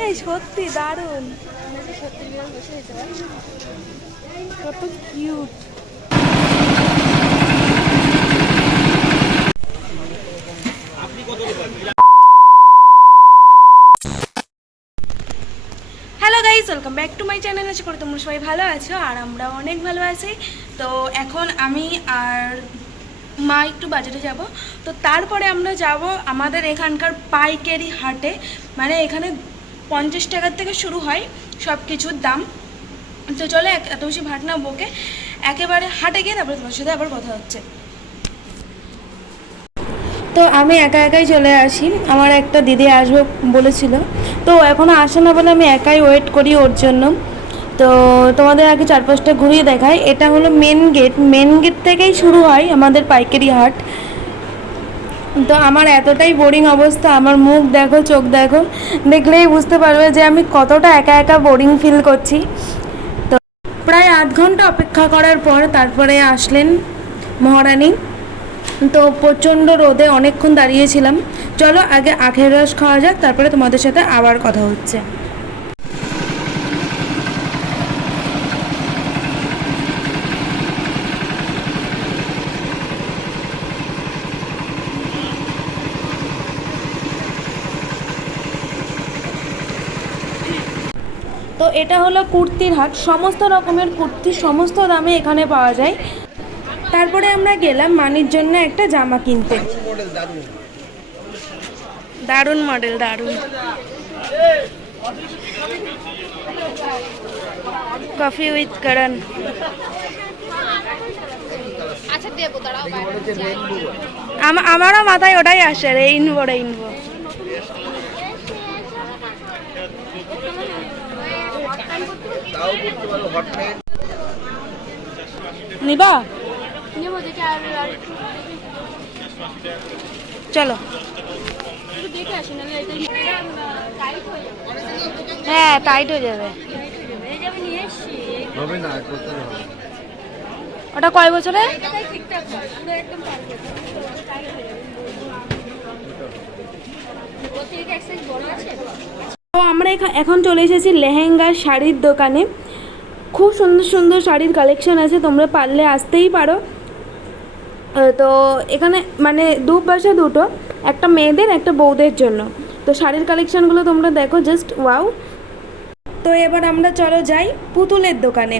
এই সত্যি দারুণ, কত cute. Hello guys, welcome back to my channel. আশা করি তোমরা সবাই ভালো আছো আর আমরা অনেক ভালো আছি। তো এখন আমি আর মা একটু বাজারে যাব, তো তারপরে আমরা যাব আমাদের এখানকার পাইকারি হাটে। মানে এখানে 50 টাকার থেকে শুরু হয় সব কিছুর দাম। তো চলে এত বেশি ভাট না বকে একেবারে হাটে গিয়ে তারপরে তোমার সাথে আবার কথা হচ্ছে। তো আমি একা একাই চলে আসি, আমার একটা দিদি আসবে বলেছিল, তো এখনও আসে না বলে আমি একাই ওয়েট করি ওর জন্য। তো তোমাদের আগে চারপাশটা ঘুরিয়ে দেখাই। এটা হলো মেন গেট, মেন গেট থেকেই শুরু হয় আমাদের পাইকারি হাট। তো আমার এতটাই বোরিং অবস্থা, আমার মুখ দেখো, চোখ দেখো, দেখলেই বুঝতে পারবে যে আমি কতটা একা একা বোরিং ফিল করছি। তো প্রায় আধ ঘন্টা অপেক্ষা করার পর তারপরে আসলেন মহারানী। তো প্রচণ্ড রোদে অনেকক্ষণ দাঁড়িয়েছিলাম। চলো আগে আখের রস খাওয়া যাক, তারপরে তোমাদের সাথে আবার কথা হচ্ছে। তো এটা হলো কুর্তির হাট, সমস্ত রকমের কুর্তি সমস্ত দামে এখানে পাওয়া যায়। তারপরে আমরা গেলাম মানির জন্য একটা জামা কিনতে। দারুণ মডেল, দারুণ। কফি উইথ করণ। আমারও মাথায় ওটাই আসে, রেইনবো রেইনবো। নিবা চলো। হ্যাঁ, টাইট হয়ে যাবে। ওটা কয় বছরে? তো আমরা এখন চলে এসেছি লেহেঙ্গা শাড়ির দোকানে। খুব সুন্দর সুন্দর শাড়ির কালেকশন আছে, তোমরা পারলে আসতেই পারো। তো এখানে মানে দুপাশে দুটো, একটা মেয়েদের একটা বউদের জন্য। তো শাড়ির কালেকশনগুলো তোমরা দেখো, জাস্ট ওয়াও। তো এবার আমরা চলো যাই পুতুলের দোকানে।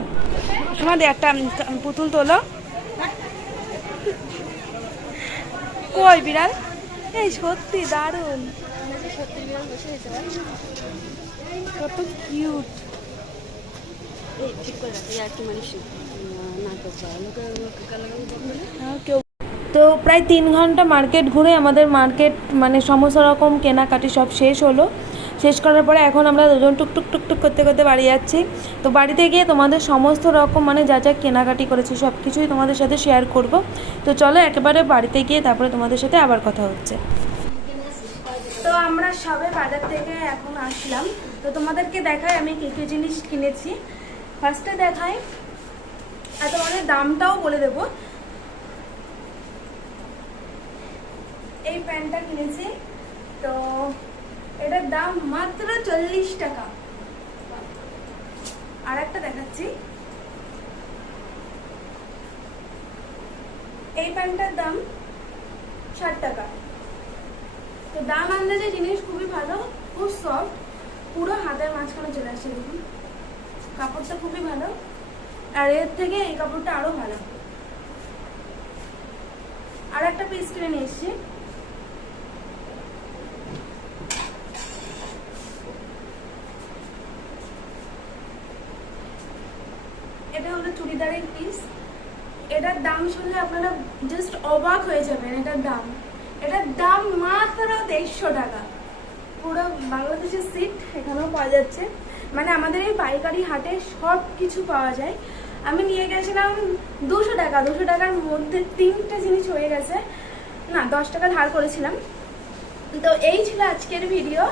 আমাদের একটা পুতুল তোলো। কই বিড়াল? এই সত্যি দারুণ, কত কিউট। তো প্রায় 3 ঘন্টা মার্কেট ঘুরে আমাদের মার্কেট মানে সমস্ত রকম কেনাকাটি সব শেষ হলো। শেষ করার পরে এখন আমরা দুজন টুকটুক টুকটুক করতে করতে বাড়ি যাচ্ছি। তো বাড়িতে গিয়ে তোমাদের সমস্ত রকম মানে যা যা কেনাকাটি করেছি সব কিছুই তোমাদের সাথে শেয়ার করব। তো চলো একেবারে বাড়িতে গিয়ে তারপরে তোমাদের সাথে আবার কথা হচ্ছে। তো আমরা সবে বাজার থেকে এখন আসলাম, তো তোমাদেরকে দেখাই আমি কী কী জিনিস কিনেছি। ফার্স্টে দেখাই আর তোমাদের দামটাও বলে দেবো। এই প্যান্টটা কিনেছি, তো এটার দাম মাত্র 40 টাকা। আর একটা দেখাচ্ছি, এই প্যান্টটার দাম 60 টাকা। তো দাম আন্দাজে জিনিস খুবই ভালো, খুব সফট, পুরো হাতের মাঝখানে চলে আসছে। দেখুন কাপড়টা খুবই ভালো, আর এর থেকে এই কাপড়টা আরো ভালো। আর একটা পিস কিনে নিয়ে এসছি, এটা হলো চুড়িদারের পিস। এটার দাম শুনলে আপনারা জাস্ট অবাক হয়ে যাবেন। এটার দাম মাত্র 150 টাকা। পুরো বাংলাদেশের সিট এখানেও পাওয়া যাচ্ছে, মানে আমাদের এই পাইকারি হাটে সব কিছু পাওয়া যায়। আমি নিয়ে গেছিলাম 200 টাকা, 200 টাকার মধ্যে 3টে জিনিস হয়ে গেছে, না 10 টাকা ধার করেছিলাম। তো এই ছিল আজকের ভিডিও।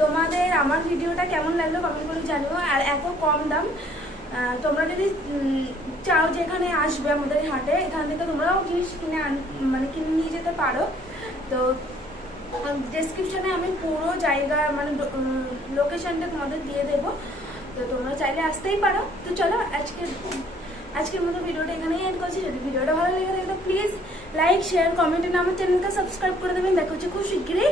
তোমাদের আমার ভিডিওটা কেমন লাগলো কমেন্ট করে জানিও। আর এত কম দাম, তোমরা যদি চাও যেখানে আসবে আমাদের হাটে, এখান থেকে তোমরাও জিনিস কিনে নিয়ে যেতে পারো। তো ডেসক্রিপশনে আমি পুরো জায়গা মানে লোকেশনটা তোমাদের দিয়ে দেবো, তো তোমরা চাইলে আসতেই পারো। তো চলো আজকের মতো ভিডিওটা এখানেই এন্ড করছি। যদি ভিডিওটা ভালো লেগে থাকে তো প্লিজ লাইক শেয়ার কমেন্ট আমার চ্যানেলটা সাবস্ক্রাইব করে দেবেন। দেখা হচ্ছে খুব শীঘ্রই